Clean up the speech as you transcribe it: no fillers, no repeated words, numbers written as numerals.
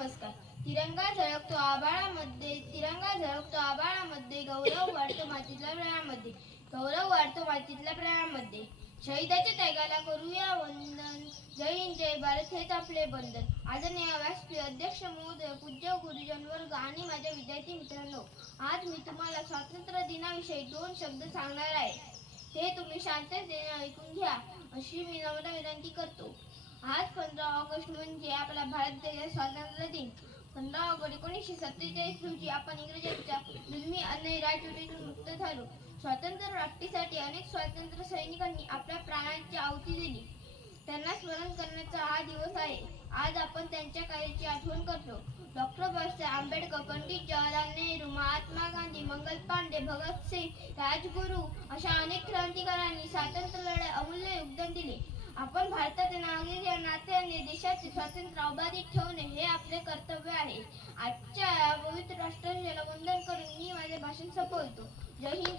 नमस्कार. तिरंगा झळकतो आभाळामध्ये, गौरव वाढतो मातीतल्या प्रयामध्ये, गौरव वाढतो मातीतल्या प्रयामध्ये. शहीदाच्या त्यागाला करूया वंदन, जय हिंद जय भारत हेच आपले बंधन. आदरणीय व्यासपीठ अध्यक्ष महोदय, पूज्य गुरुजन वर्ग आणि माझ्या विद्यार्थी मित्रांनो, आज मी तुम्हाला स्वातंत्र्य दिनाविषयी 2 शब्द सांगणार आहे. ते तुम्ही शांततेने ऐकून घ्या अशी मी नम्र विनंती करतो. आज 15 ऑगस्ट म्हणजे आपला भारत देशाचा स्वातंत्र्य दिन. 15 ऑगस्ट 1947 रोजी आपण इंग्रजांच्या जुलमी अन्यायी राजवटीतून मुक्त झालो. स्वातंत्र्य प्राप्तीसाठी अनेक स्वातंत्र्य सैनिकांनी आपल्या प्राणांची आहुती दिली. त्यांना स्मरण करण्याचा हा दिवस आहे. आज आपण त्यांच्या कार्याची आठवण करतो. डॉक्टर बाबासाहेब आंबेडकर, पंडित जवाहरलाल नेहरू, महात्मा गांधी, मंगल पांडे, भगतसिंग, राजगुरू अशा अनेक क्रांतिकारकांनी स्वातंत्र्य लढ्यात अमूल्य योगदान दिले. आपण भारताचे नागरिक या नात्याने देशाचे स्वातंत्र्य अबाधित ठेवणे हे आपले कर्तव्य आहे. आजच्या पवित्र राष्ट्रध्वजाला वंदन करून मी माझे भाषण संपवतो. जय हिंद.